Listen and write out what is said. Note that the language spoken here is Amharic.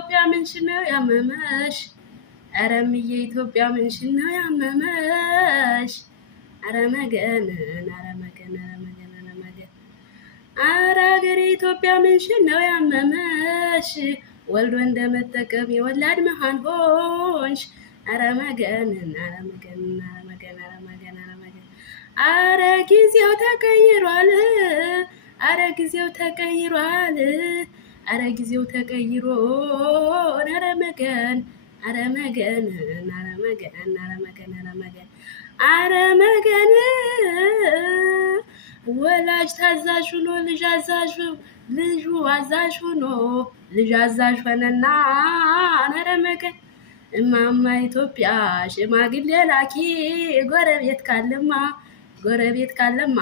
ኢትዮጵያ ምንሽን ነው ያመመሽ? ኧረ እምዬ ኢትዮጵያ ምንሽን ነው ያመመሽ? ኧረ መገንን ኧረ መገን ኧረ መገን ኧረ መገን ኧረ ሀገሬ ኢትዮጵያ ምንሽን ነው ያመመሽ? ወልዶ እንደመጠቀም የወላድ መሃን ሆንሽ። ኧረ መገንን ኧረ መገን ኧረ መገን ኧረ መገን ኧረ መገን ኧረ ጊዜው ተቀይሯል። ኧረ ጊዜው ተቀይሯል። ኧረ ጊዜው ተቀይሮ ኧረ መገን ኧረ መገን ኧረ መገን ኧረ መገን ኧረ መገን ኧረ መገን ወላጅ ታዛዥ ሆኖ ልጅ አዛዥ ልጁ አዛዥ ሆኖ ልጅ አዛዥ ሆነና ኧረ መገን እማማ ኢትዮጵያ ሽማግሌ ላኪ ጎረቤት ካለማ